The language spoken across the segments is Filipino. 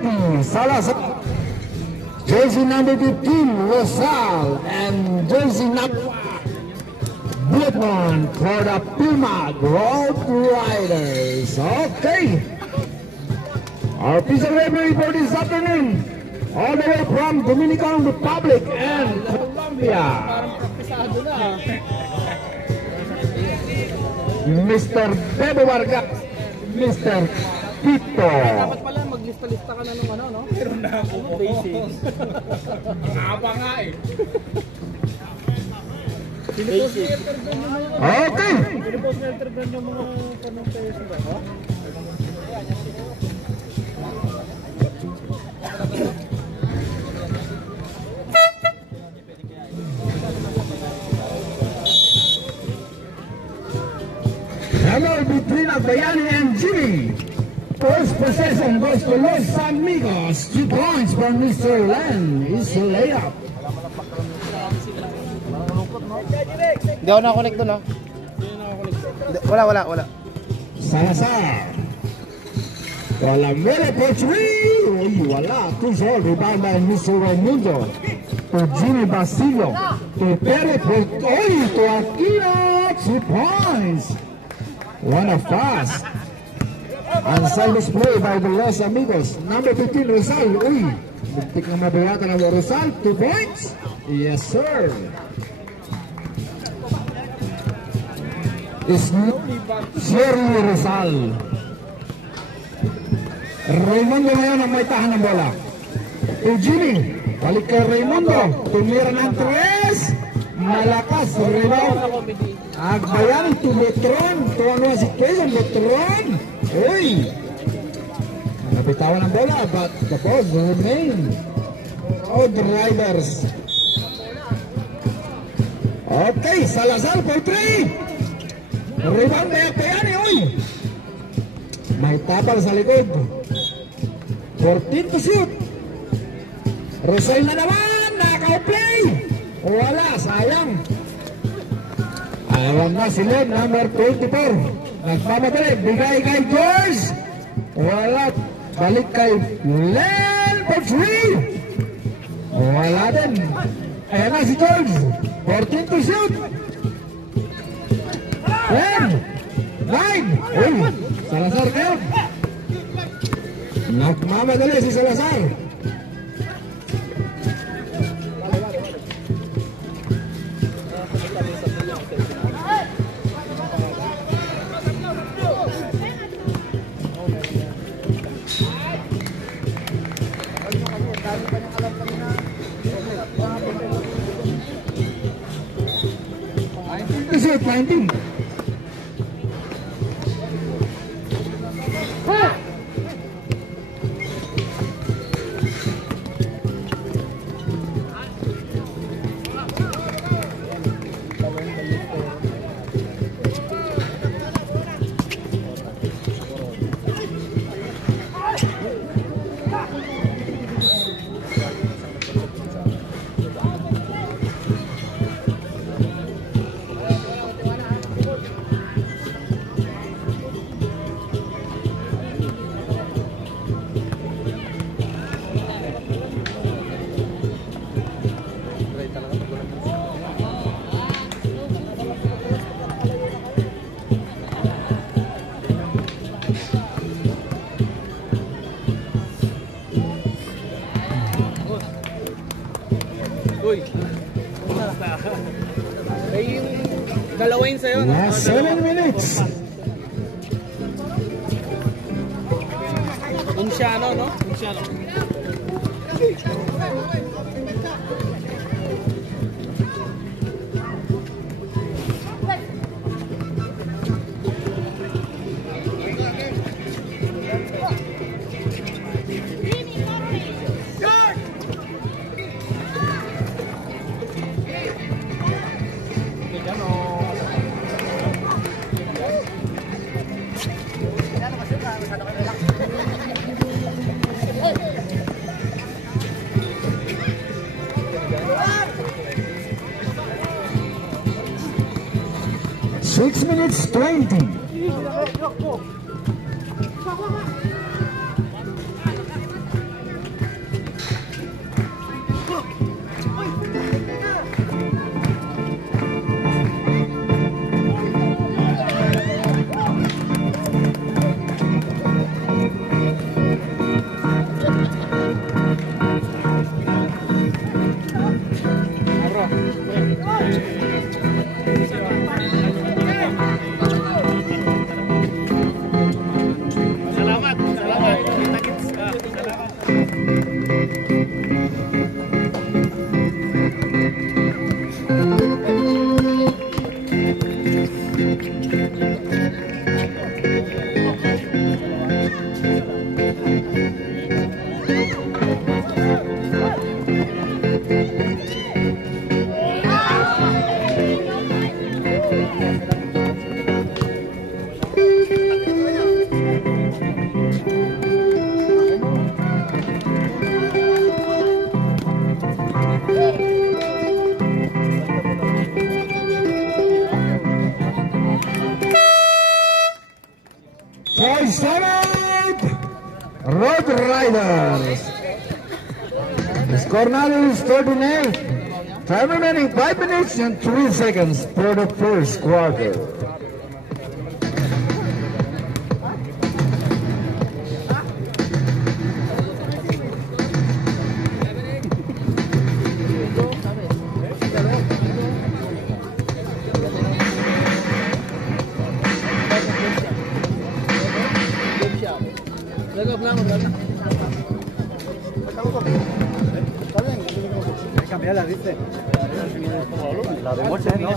20, Salazar. Jersey number 15, Rosal. And jersey number 1, Blitman for the Pilmag Road Riders. Okay. Our official referee for this afternoon, all the way from Dominican Republic and Colombia, Mr. Bebo Vargas, Mr. Tito. Dapat pala maglista-lista ka na ng ano, no? Meron na ako. Basics. Nakapa nga eh. Basic. Okay. Pinipost na interbrand yung mga panong peso ba? Ha? Hello between Agbayani and Jimmy. First possession goes to Los Amigos. 2 points for Mr. Len. It's a layup. Hindi ako nakakonect doon, ha? Wala. Salazar. Walamere for 3. Uy, wala. 2 short. Rebound by Mr. Raimundo. To Jimmy Basilio. To Perry for to Aquino. 2 points. One of pass. Unselfish play by the Los Amigos. Number 15, Rosal. Uy, bigtik na mabiyata ng Rosal. 2 points. Yes, sir. Is Shirley Rosal. Raimundo ngayon ang may tahan ng bola. To Jimmy. Balik kay Raimundo. Tumira ng 3. Malakas. Rebound. Agbayani to Letron. Tuwan si Quezon. Letron. Uy. Napitawan ng bola. But the ball remain. Road Riders. Okay. Salazar for 3. Rebound na Agbayani. Uy. May tapal sa likod. 14 to shoot. Rosal na naman. Naka-play. Wala. Sayang. Ayaw na si Len, number 24. Nagmamadali. Bigay kay George. Wala. Balik kay Len for 3. Wala din. Ayan na si George. 14 to shoot. 10. 9. Uy. Salazar kayo. Nagmamadali si Salazar. Is it 19? Dalawain sa'yo. Last 7 minutes. Unsiano, no? Unsiano. Six minutes 20. Red Riders. The score now is 39. Time remaining 5 minutes and 3 seconds for the first quarter. Cambiala, ¿viste? La de Moche, ¿no?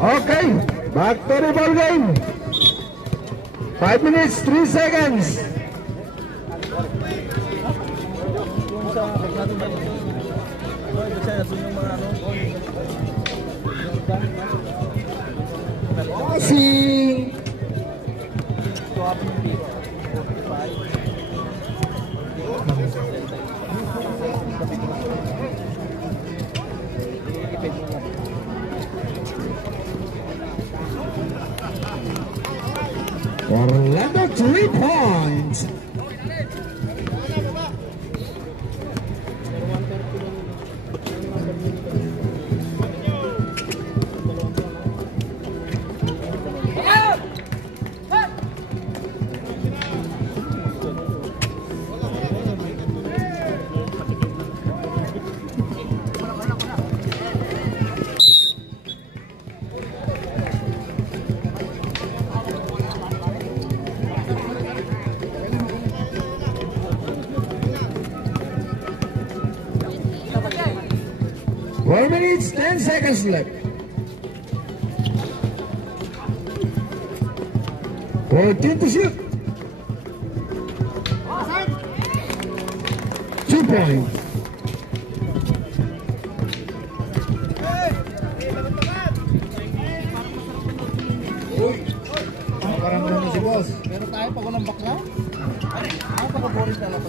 Okay, back to the ball game. 5 minutes, 3 seconds. Passing. Orlando 3 points. One minute, 10 seconds left. 14 to shoot. 2 points. Parang ano si boss. Pero tayo pag walang bakla. Ako pag-boring na lang.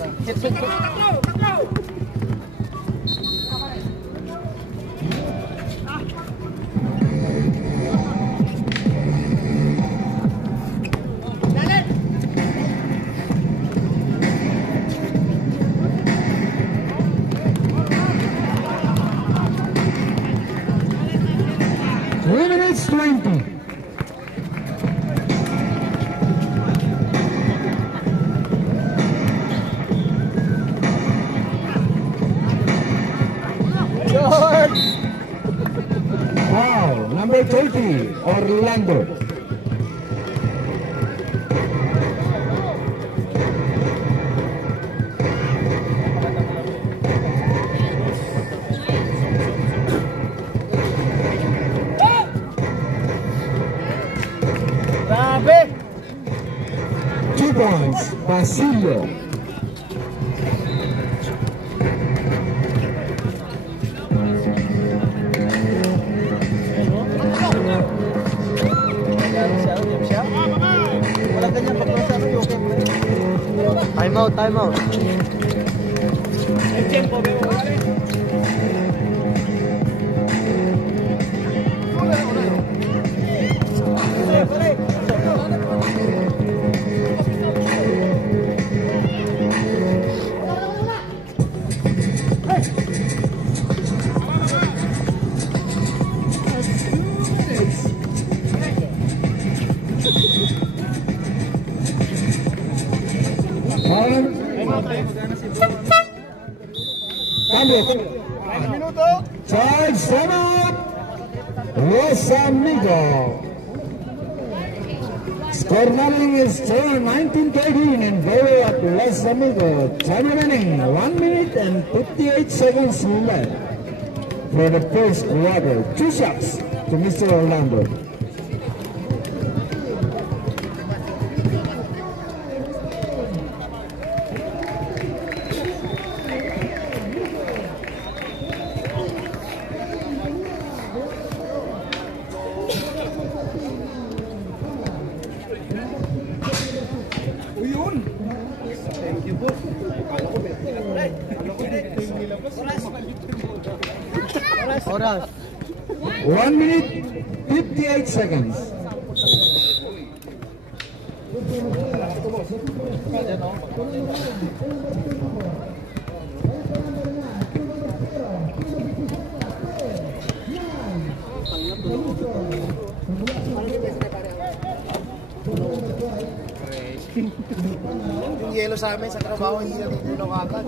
Minutes 20. Wow, number 30, Orlando. Grabe! 2 points, Basilio. Walang ganyan pag nasa ano, okay mo. Time out, time out. Tempo, bebo. Charge them up, Los Amigos. Score running is still 19-13 in favor of Los Amigos. Time remaining 1 minute and 58 seconds left for the first quarter. 2 shots to Mr. Orlando. Oras. 1 minute, 58 seconds. Yung yelo sa amin sa trabaho, hindi na tutulong agad.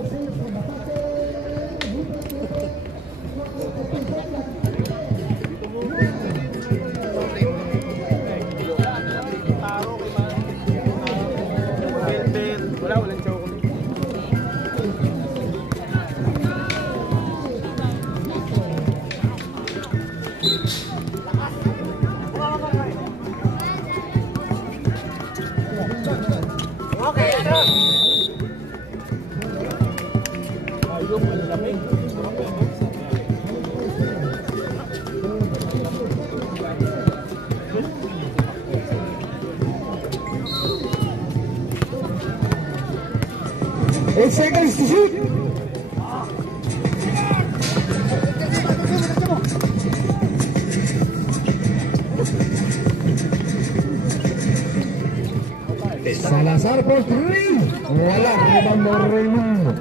Walang chocolate. Okay, ano? Ayun, malamig. 8 seconds to shoot. Salazar por 3. Wala, rebound mo Reymundo.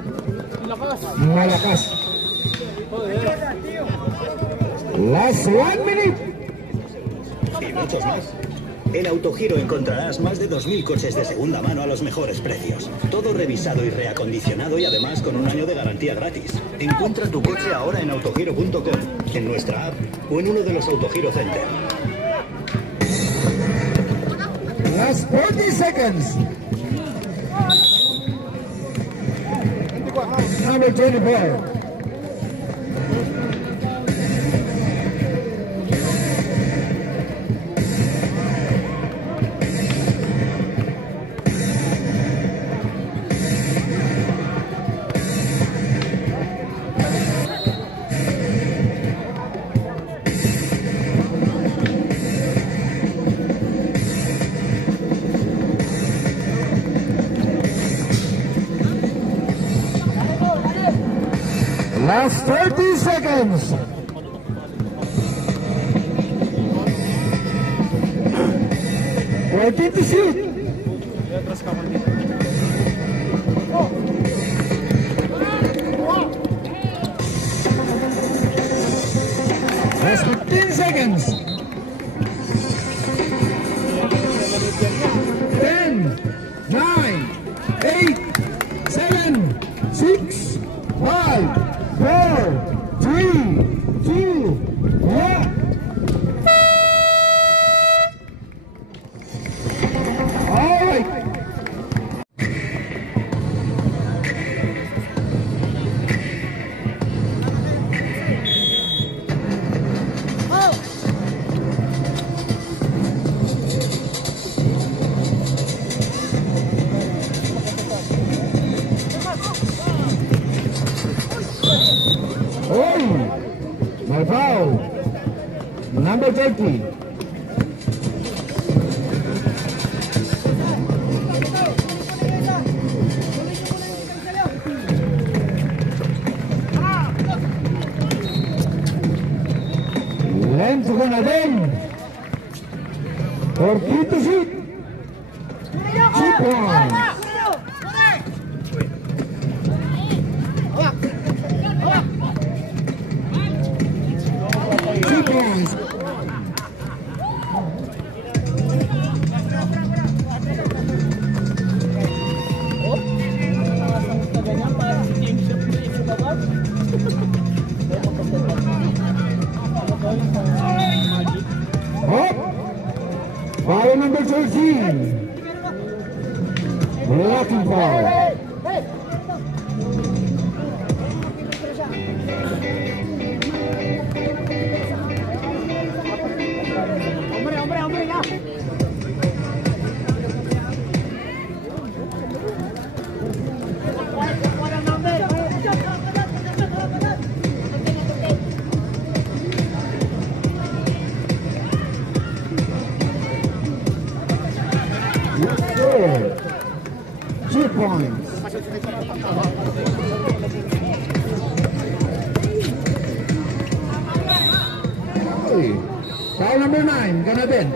Malakas. Last 1 minute. Y muchos más. En Autogiro encontrarás más de 2.000 coches de segunda mano a los mejores precios. Todo revisado y reacondicionado y además con un año de garantía gratis. Encuentra tu coche ahora en autogiro.com, en nuestra app o en uno de los Autogiro Center. Last 40 seconds. Number 24. Last 30 seconds. Waiting to shoot. Last 15 seconds. 10, 9, 8, 7, 6, 5, 4, 3, 2, 1. All right. My foul. Number 30. Length gonna bend. For 3 to shoot. Chip one. 2 points. Foul number 13. Blocking foul. Good. 2 points. Foul number 9, Ganaden.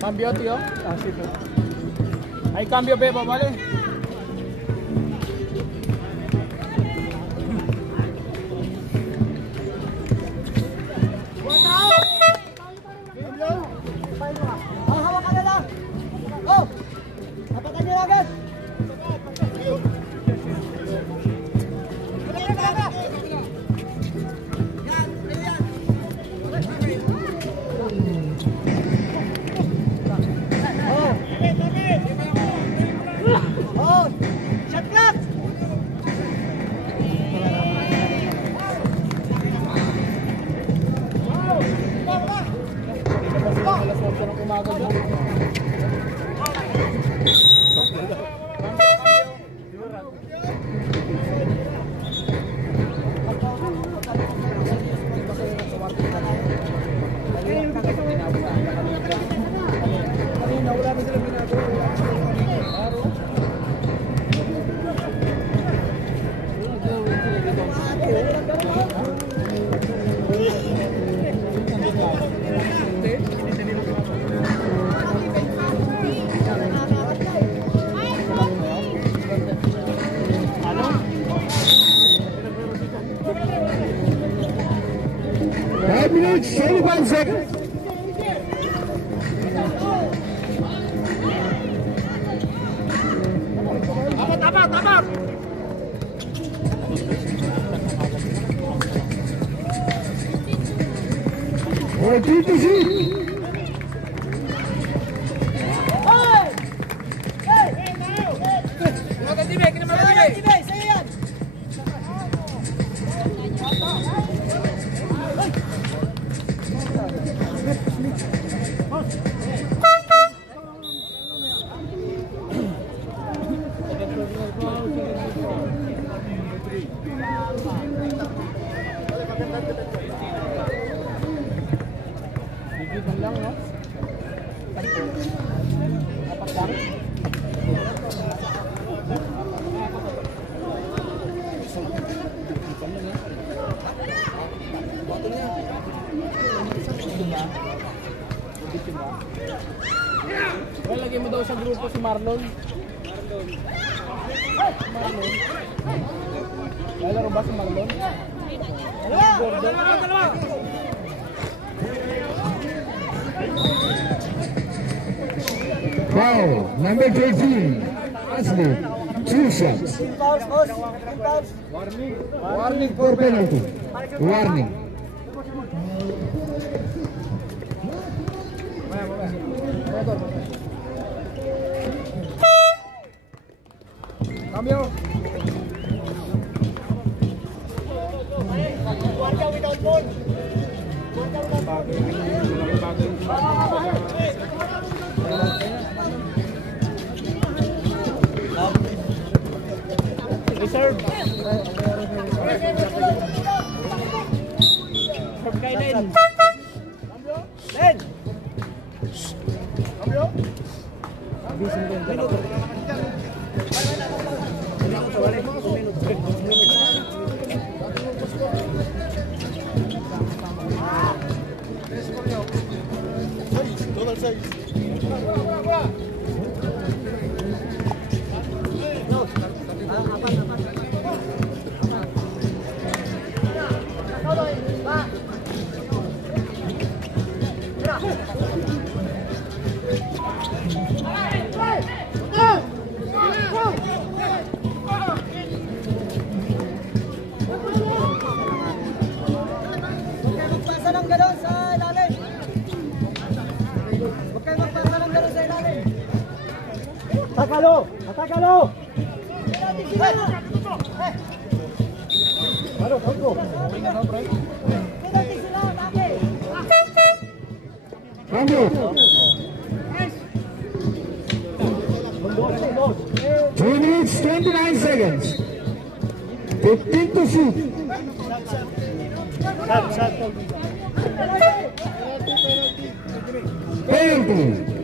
Cambio, tío. Así, tío. Hay cambio, Pepa, ¿vale? Minutes, 21 seconds. Tapat! Repeat the sheet. Well, lagyan mo daw sa grupo si Marlon. Marlon. Laro ba si Marlon? Dalawa! Foul, number 13, Ashley, 2 shots. Warning for penalty. Warning. Cambio. Warga without ball. Reserve. Serve kay Len. Len. Cambio. Bisin din. Minuto. Todo el 6. Atácalo, atácalo. Claro, Franco. Cambio. 2 minutes, 29 seconds. 15 to shoot. Penalty.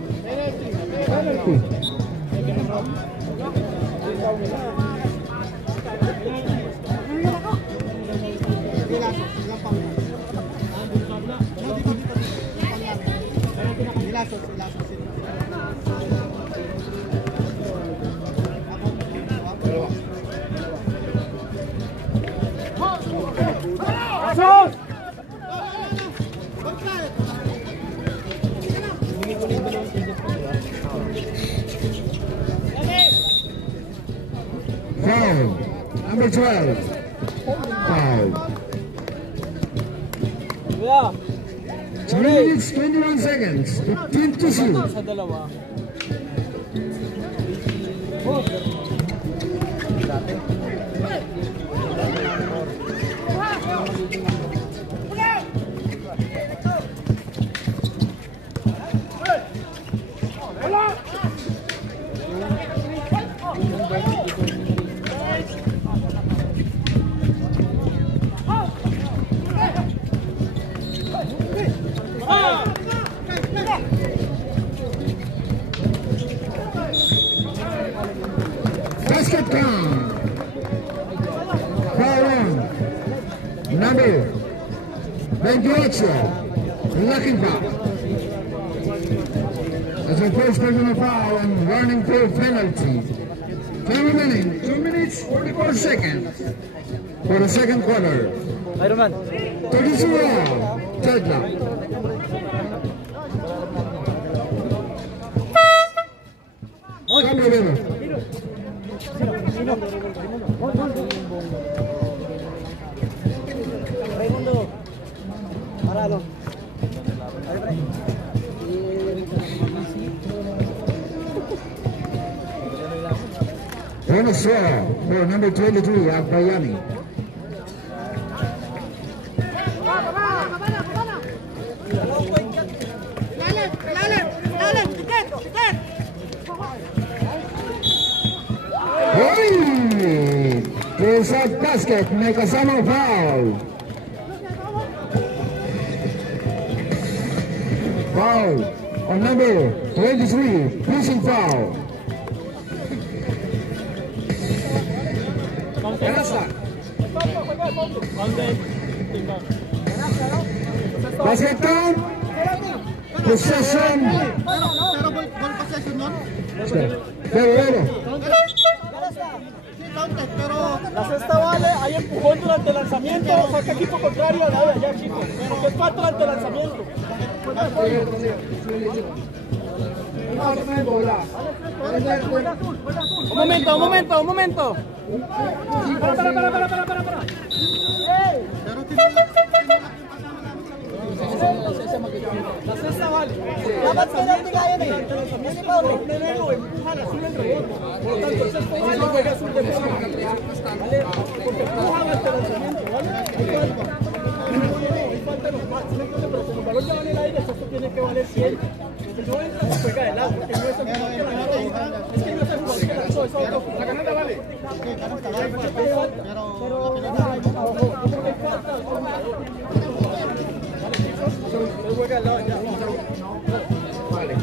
Foul. Number 12. Foul. 3 minutes, 21 seconds. 15 to shoot. Sa dalawa. Basket count. Foul on. Number 28. Looking foul. That's the first personal foul and running through penalty. Time remaining 2 minutes 44 seconds for the second quarter. Iron Man. 30-0. Third down. Cambio, Bebo. Raimundo. Paralo. Bonus throw for number 23, Bayani. Hey! There's a basket, make a summer foul. Foul on number 23, pushing foul. Basket count. Possession. Pero ball possession nun? Pero. Counted, pero... La cesta vale, hay empujón durante el lanzamiento, saca equipo contrario a la de allá, chicos. Porque es falta durante el lanzamiento. Un momento. Para. La cesta vale. Dapat penalty kaya na yun. Hindi pa ulit. Pero empujan azul el rebote. Por lo tanto, el sexto vale juega azul de forma. ¿Vale? Porque empujan hasta el lanzamiento, ¿vale? Hay falta en los bats. Pero como el balón ya vale el aire, el sexto tiene que valer 100. Si no entra, se juega de lado. Es que no es el jugador que la ganó. Es que no es el jugador que la ganó. La canasta vale. Pero la pelota hay falta. Se juega al lado ya. Vale.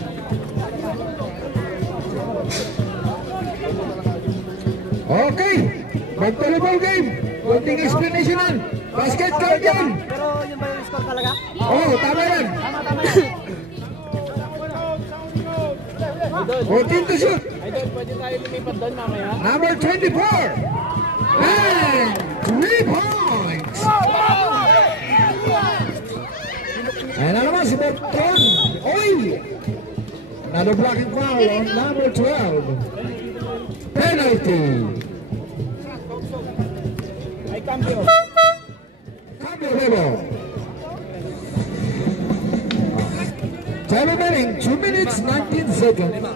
Okay, back to the ball game. Konting explanation. Basket count yan. Pero yun ba yung score talaga? Oh, tama yan. Tama yan. 14 to shoot. Idol, pwede tayo lumipat doon mamaya. Number 24. And 3 points. And ano naman si Bertrand. Oy! Another blocking foul on number 12. Penalty. Ay, cambio. Cambio, Bebo. 7 minutes. remaining. 2 minutes, 19 seconds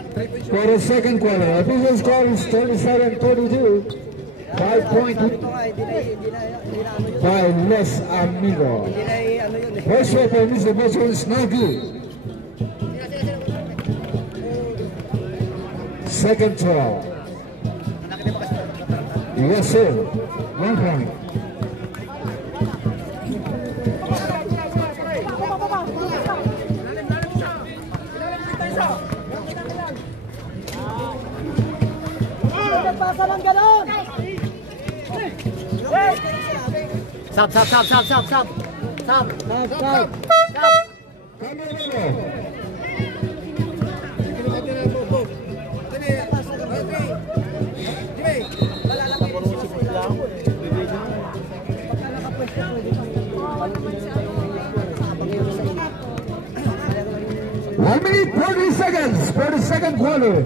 for the second quarter. Official score is 37-32. 5 point by Los Amigos. First weapon is the first one is not good. Second throw. Yes, sir. 1 point. Stop. One minute, 40 seconds for the second quarter.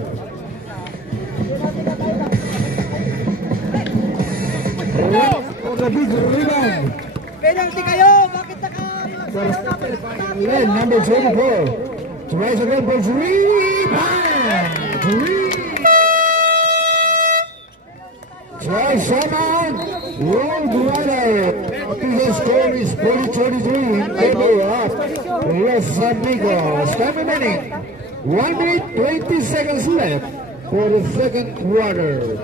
The big rebound. Penalty kayo! Bakit Number 24. Tries again for three. Bang! Try somehow. Roll the runner. The score is 40-33 in favor of Los Amigos. Time remaining. 1 minute, 20 seconds left for the second quarter.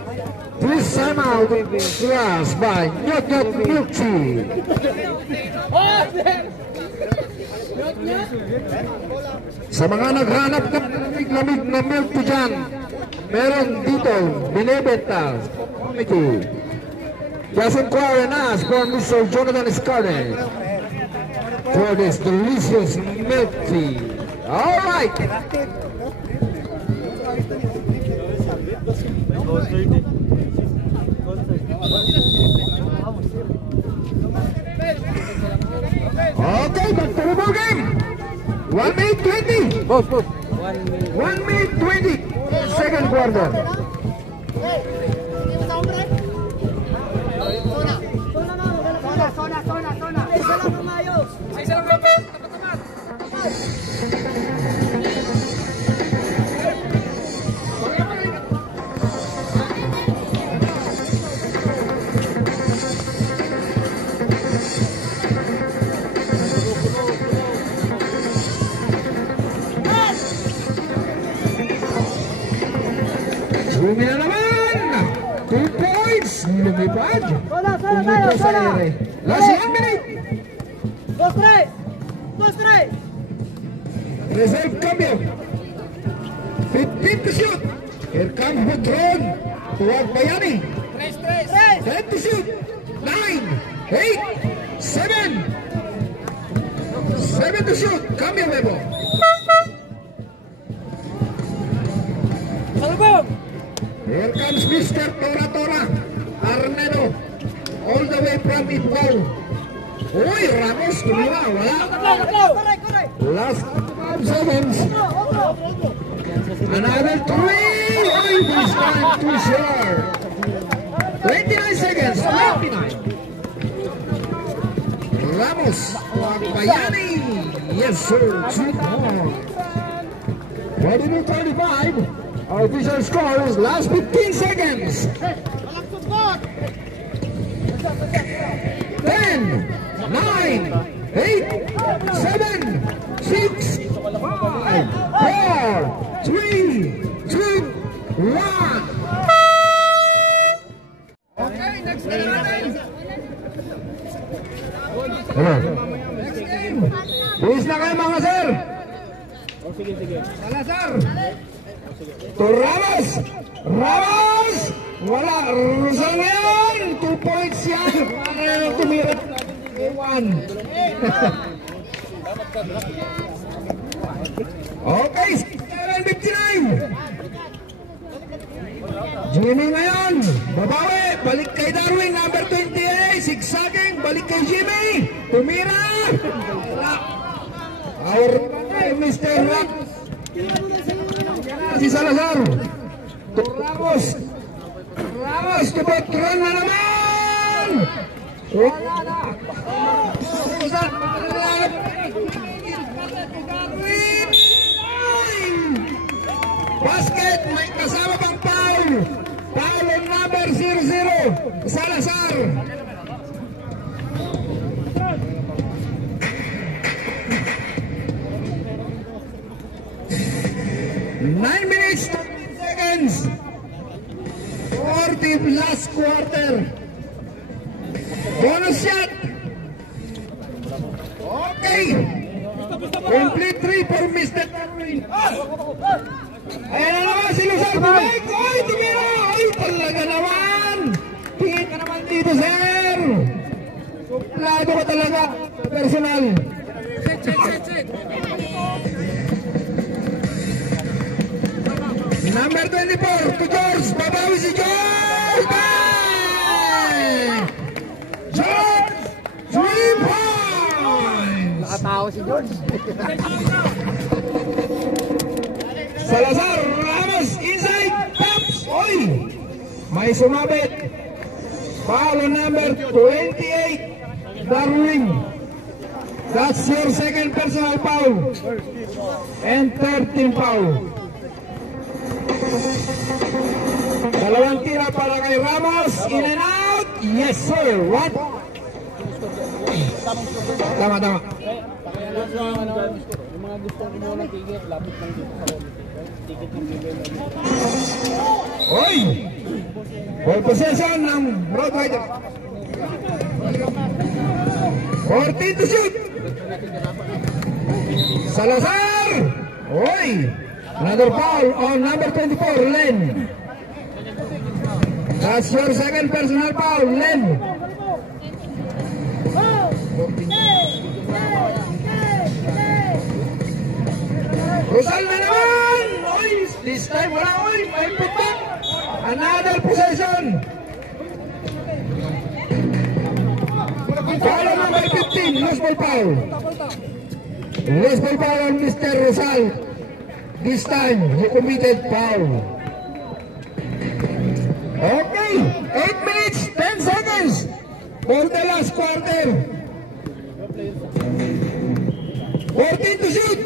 This time out thrust by Nyot Milk Tea. Sa mga naghanap ng lamig na milk tea dyan, meron dito binibenta committee. Just inquire and ask for Mr. Jonathan Escarne for this delicious milk tea. All right. Okay, back to the ball game. 1 minute 20. Both. 1 minute 20. Second quarter. Lumina naman! 2 points! Lumipad! Lumipad sa ere. Last 1 minute! Go straight! Reserve cambio. 15 to shoot. Here comes Budron. Tuwag Bayani. 10 to shoot. 9, 8, 7. 7 to shoot. Cambio Bebo. Here comes Mr. Tora Arnero, all the way from Itbao. Uy, Ramos, tumira, wala. Last 5 seconds. Another 3. Uy, this time too short. 29 seconds, 29. Ramos, Bayani. Yes, sir, 2 points. 42-35. Our official score is last 15 seconds. 10, 9, 8, 7, 6, 5, 4, 3, 2, 1. Okay, next game natin. Next game. Buwis na kayo mga sir. Sige. Salazar. Ramos! Wala! Rusang yan! 2 points yan! Para tumira 1. Okay, 7:59. Jimmy ngayon, babawi, balik kay Darwin, number 28, sigsaging, balik kay Jimmy, tumira! Our Mr. Ramos. Si Salazar. Ramos, tubot-turon na naman! Wala na! Basket, may kasama pang foul. Foul on number 00, Salazar. 9 minutes, 13 seconds for the last quarter. Bonus shot. Okay. Complete 3 for Mr. Darwin. Ayan na naman si Luzar. Ay, tumira. Ay, talaga naman. Tingin ka naman dito, sir. Suplado ka talaga. Personal. Check. Number 24 to George. Babawi si George. George, 3 points. Nakatao si George. Salazar, Ramos, inside, taps. Oy, may sumabit. Foul on number 28, Darwin. That's your second personal foul. And 13 foul. Dalawang tira para kay Ramos. In and out. Yes, sir. What? Tama. Yung mga gusto ko muna ng ticket, lapit lang dito sa wall. Ticket ng bigay mo. Oy! Ball possession ng Road Rider. 14 to shoot. Salazar! Oy! Another foul on number 24, Len. That's your second personal foul, Len. Rosal na naman! Oy! This time wala, oy! May putback! Another possession! Foul on number 15, lost ball foul. Lost ball foul on Mr. Rosal. This time, he committed foul. Okay, 8 minutes, 10 seconds for the last quarter. 14 to shoot.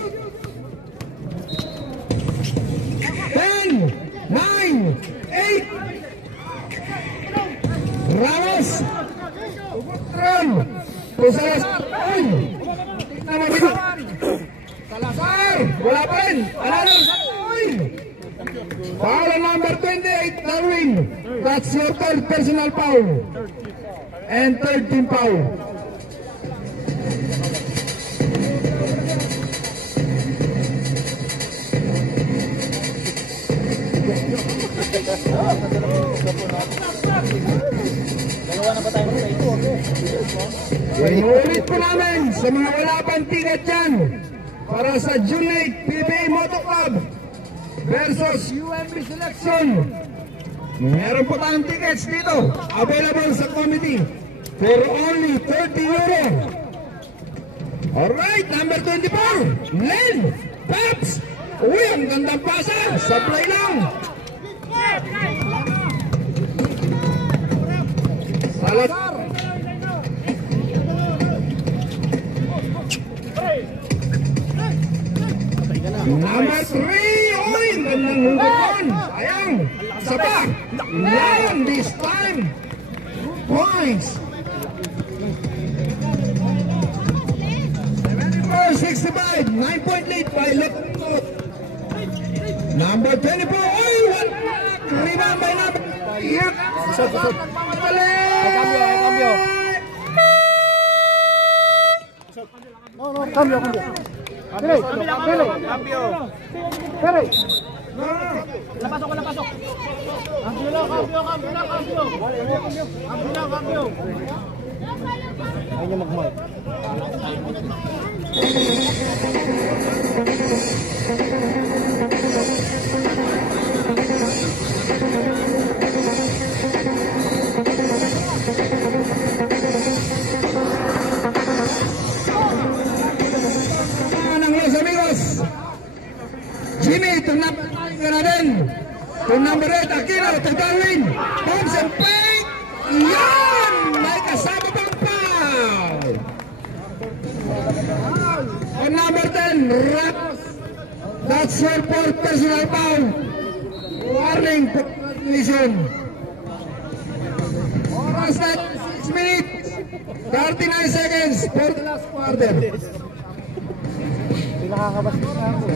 10, 9, 8. Ramos. Run. Salazar. Salazar. Wala pa rin. Foul number 28, Darwin. That's your third personal foul. And 13 foul. Inulit po namin sa mga wala pang ticket dyan para sa June 8 PBA Moto Club versus UMB Selection. Meron po tayong tickets dito available sa committee for only 30 euro. Alright, number 24, Len, Paps. Uy, ang gandang pasa. Supply lang. Salazar. Number 3. Uy, gandang hukuman. Sayang. Isa pa. Lion this time. Points. 65. 9-point lead by Lotto. Number 24. Uy, one. Rebound by number. Yep. Cambio. Cambio. Lapasok. Cambio. Ayaw mag-mark. Jimmy, tunang ka na din. Kung number 8, Aquino, to Darwin. Bombs and paint. Yan! May kasama pang foul. On number 10, Ramos. That's your fourth personal foul. Warning, vision. Oras na 6 minutes, 39 seconds for the last quarter. Pinakakabas ko na ako.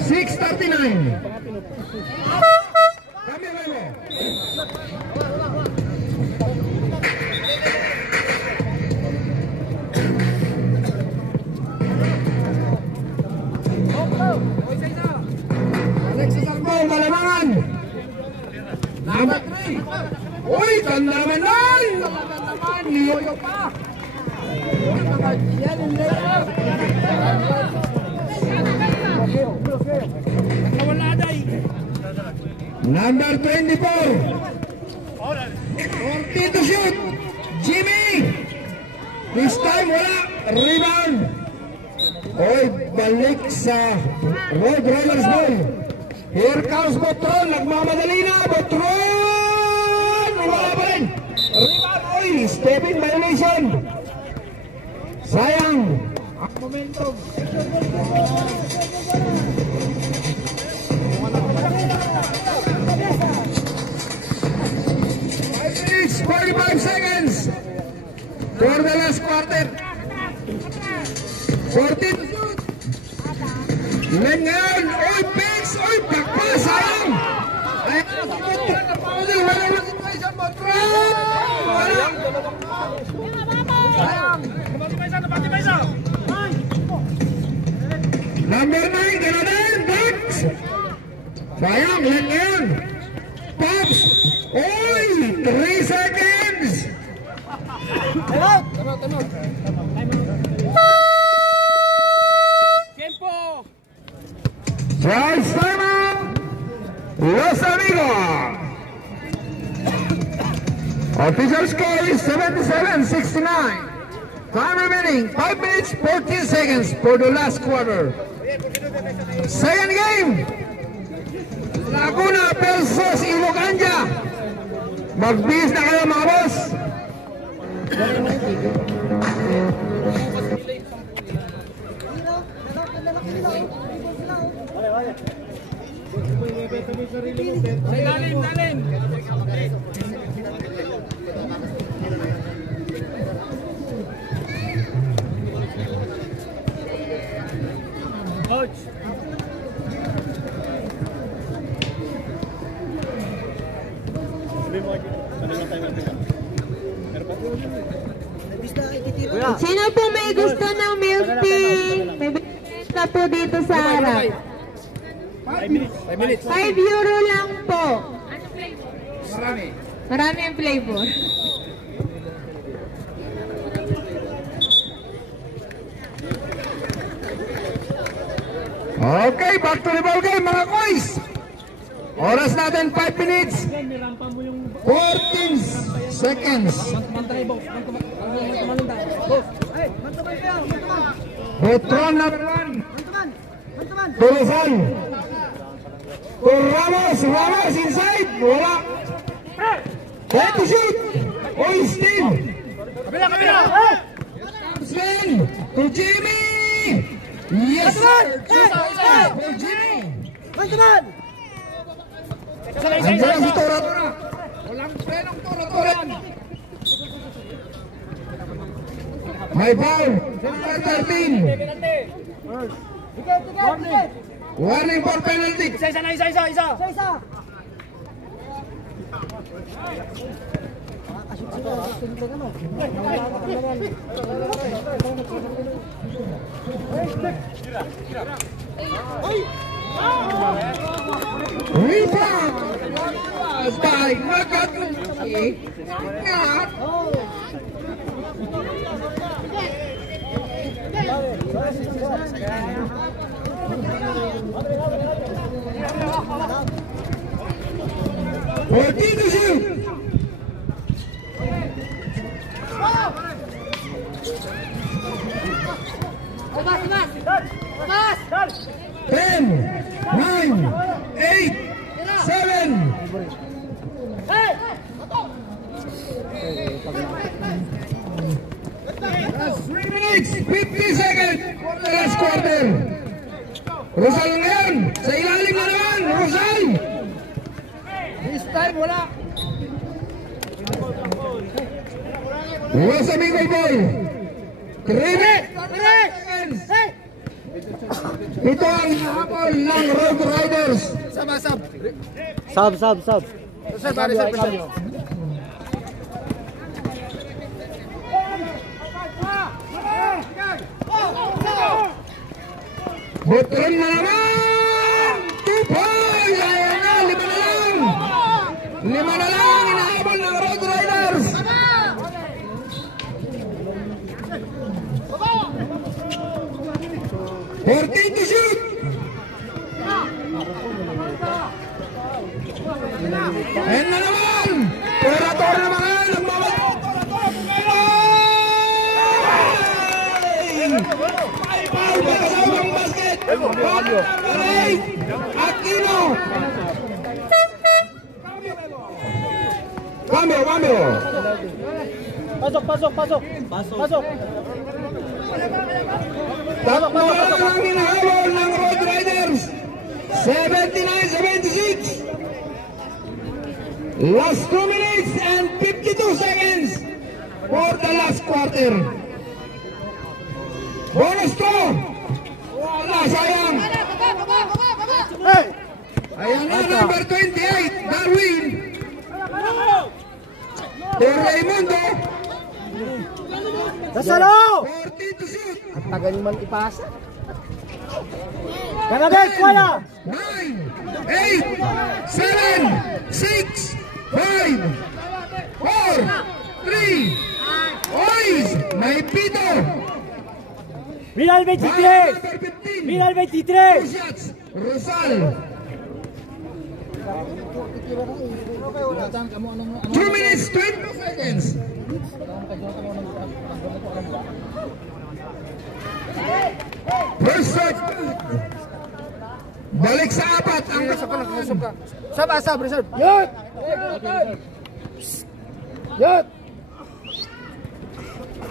6:39. Kami mo. Alexis Arbo, Malamangan. Number 3. Uy, ganda naman nun! Ganda naman, Liyoyo pa. Number 24. 40 to shoot. Jimmy. This time wala. Rebound. Oy, balik sa Road Rollers ball. Here comes Botron. Nagmamadali na. Botron. Wala pa rin. Rebound. Oy, stepping violation. Sayang. Ang momentum. It's 45 seconds for the last quarter. 14. Lengan, oy, Pix, oy, pakpasang. Ay, wala na situation mo, wala. Number 9, Ganadan, Bucks. Sayang, Lengan. Pops, oy, 3 seconds. Tanong. Tiempo. Charles Simon, Los Amigos. Official score is 77-69. Time remaining 5 minutes 14 seconds for the last quarter. Second game. Laguna versus Ilocanja. Magbihis na kayo mga boss. Lalim. Coach. Sino po may gusto ng milk tea? May benta po dito sa harap. 5 minutes. 5 euro lang po. Marami ang flavor. Okay, back to the ball game mga koys. Oras natin 5 minutes 14 seconds. Botron number 1. Tulusan. Ramos inside. Wala. Head to shoot. Oy, Steve. Kabila. Sven. To Jimmy. Yes, sir. To Jimmy. Mantuman. Andiyan si Tora. Walang prenong Tora. May foul. Number 13. Warning for penalty. Isa. Rebound. By Magatunci. Fourteen to shoot. Bas. 10, 9, 8, 7. That's 3 minutes, 50 seconds for the last quarter. Rosal ngayon, sa ilalim na naman, Rosal. Los Amigos Boy. 3 ito ang habol ng Road Riders. Sab. Sab. Sir, pare, sir, sir. Butron na naman! 2 points! Ayan na, 5 na lang! 5 na lang! Inahabol ng Road Riders! Fourteen to shoot! Ayan na naman! Perator naman! Nagmamag! Foul pa kasama ng basket! Aquino! Cambio! Pasok. Tatlo lang ang hinahabol ng Road Riders. 79-76. Last 2 minutes and 52 seconds for the last quarter. Bonus throw. Wala, sayang. Ayan na, number 28, Darwin. Por Raimundo. Dasalo! 14 to shoot. At tagal man ipasa. Kanagay, kuwala! 9, 8, 7, 6, 5, 4, 3, Ois, may pito. Mira el 23! Mira el 23! 2 shots, Rosal. 2 minutes, 20 seconds. First shot. Balik sa apat ang Sab, reserve. Yot!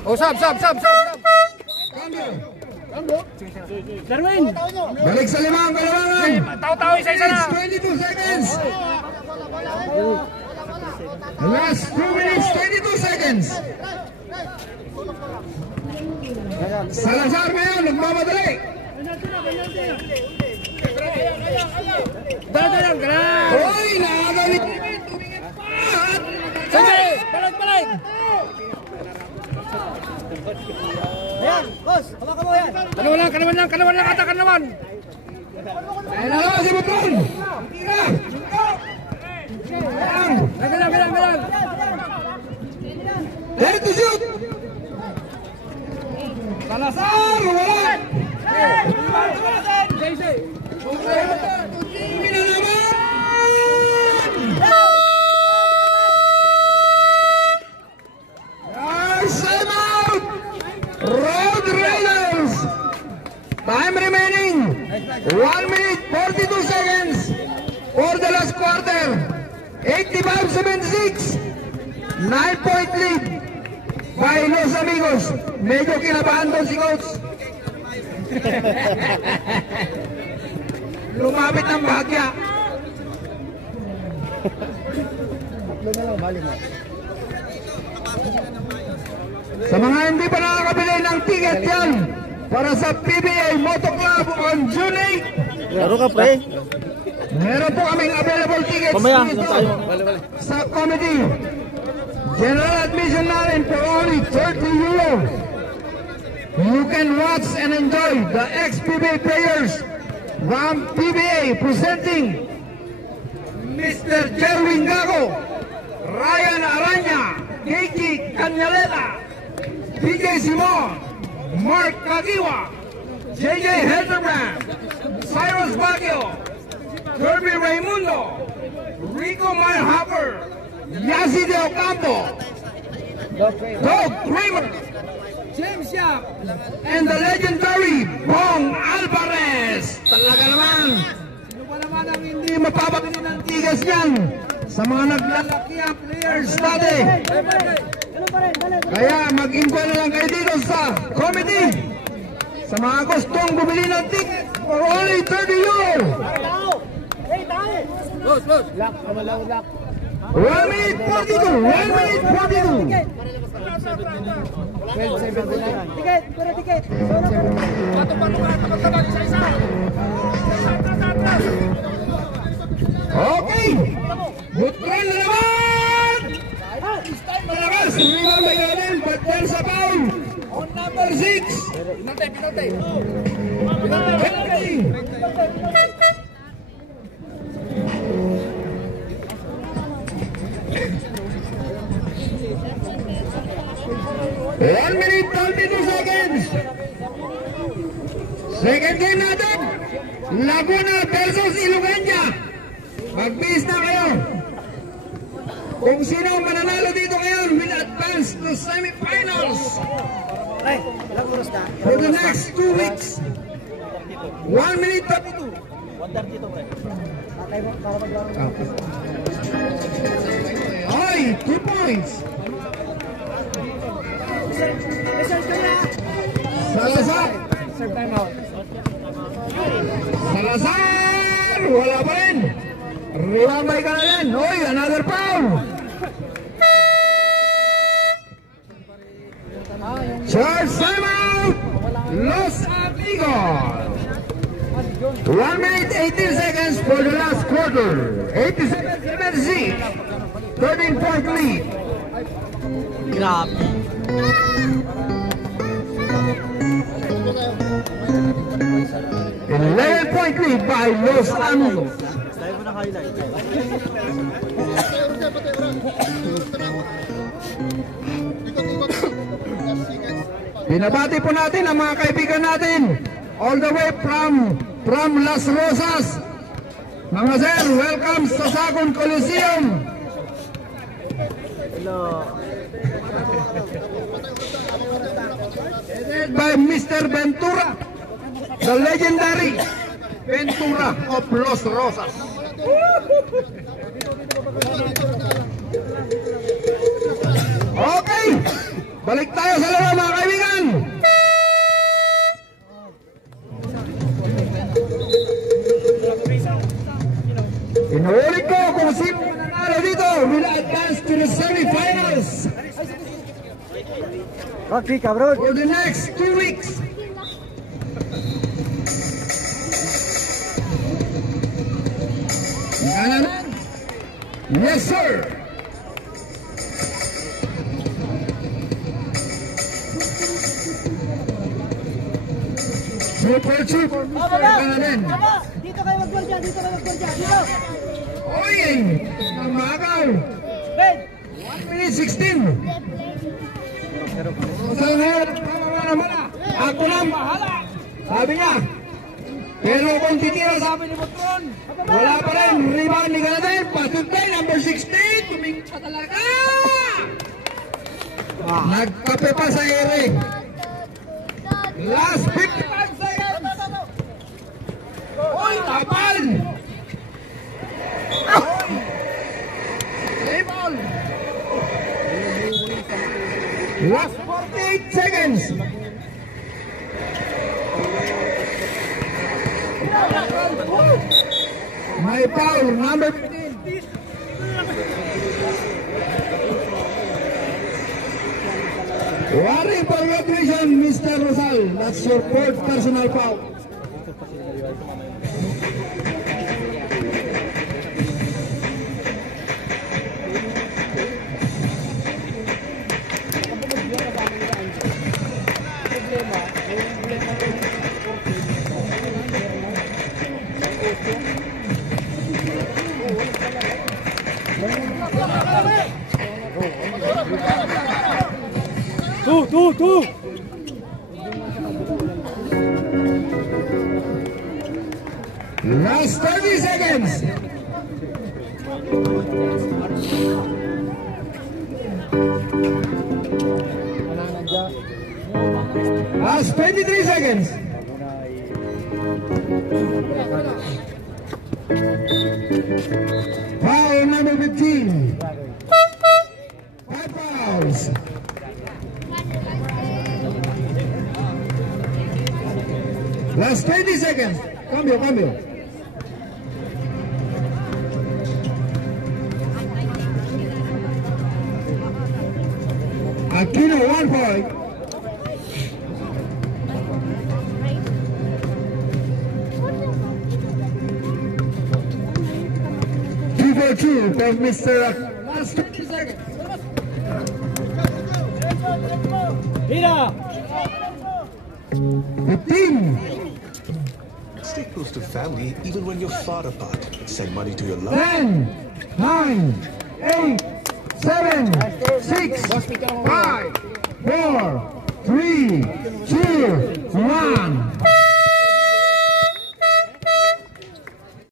Oh, sab. Darwin! Balik sa limang kalamangan. Tao, isa na. 22 seconds. Last 2 minutes, 22 seconds. Salazar ngayon, nagmamadali. Hoy, nakagalit. Balik! Ayan, boss! Hawakan mo yan! Kanawan lang, katakan naman. Ayan na naman si Butron. Tira. Galang. 30 to shoot. Salazar, wala. Mina naman. Time out. Road Raiders. Time remaining 1 minute 42 seconds for the last quarter. 85-76. 9-point lead by Los Amigos. Medyo kinabahan doon si Coach. Lumapit ng bahagya. Sa mga hindi pa nakakabili ng ticket yan para sa PBA Moto Club on June 8. Laro ka, pre. Meron po kaming available tickets Mamaya, dito tayo. sa comedy. General admission natin for only 30 euro. You can watch and enjoy the ex-PBA players from PBA presenting Mr. Jerwin Gago, Ryan Aranya, Keiki Canyaleta, DJ Simon, Mark Kagiwa, JJ Hildebrand, Cyrus Baguio, Kirby Raimundo, Rico Meyerhopper, Yassi De Ocampo, Doug Kramer, James Yap, and the legendary Bong Alvarez. Talaga naman, sino pa naman ang hindi mapapabili ng tigas niyan sa mga naglalaki ang players dati. Kaya mag-inquire na lang kayo dito sa comedy. Sa mga gustong bumili ng ticket for only 30 euro. Boss. Lock. 1 minute 42. 1 minute 42. Tiket, pura tiket. Okay. Butron na naman. Malabas. Rebound by Gaden. But there's a foul on number 6. Penalty. 1 minute 32 seconds. Second game natin, Laguna versus Ilocania. Mag-bis na kayo. Kung sino ang mananalo dito ngayon will advance to semifinals for the next 2 weeks. 1 minute 32. Ay, 2 points. Salazar. Salazar, wala pa rin. Rebound by Gaden. Oy, another foul. Charge timeout. Los Amigos. 1 minute 18 seconds for the last quarter. 87-7. 13-point lead. Grabe. 11-point lead by Los Amigos. Binabati po natin ang mga kaibigan natin all the way from Las Rosas. Mga sir, welcome sa Sagon Coliseum. Headed by Mr. Ventura, the legendary Ventura of Los Rosas. Okay, balik tayo sa laro mga kaibigan. Inuulit ko kung sino mananalo dito will advance to the semifinals for the next 2 weeks. Yes, sir. Super Super Kanan. Dito kayo mag-gwardiya, dito. Oy, ang magaw. 1 minute 16. Ako lang bahala. Sabi niya. Pero kung titira, sabi ni Butron, wala pa rin. Rebound ni Gaden. Patuntay, number 16. Tumingin pa talaga. Nagkape pa sa ere. Last 55 seconds. Oy, tapal. Rebound. Last 48 seconds. My foul, number 15. Warning for your vision, Mr. Rosal. That's your 4th personal foul. Two. Last 30 seconds. Last 23 seconds. Foul number 15. 5 fouls. Last 20 seconds. Cambio. Aquino, 1 point. 2-2 for Mr. Last 20 seconds. Mira. 15. Stay close to family even when you're far apart. Send money to your loved 10, 9, 8, 7, 6, 5, 4, 3, 2, 1.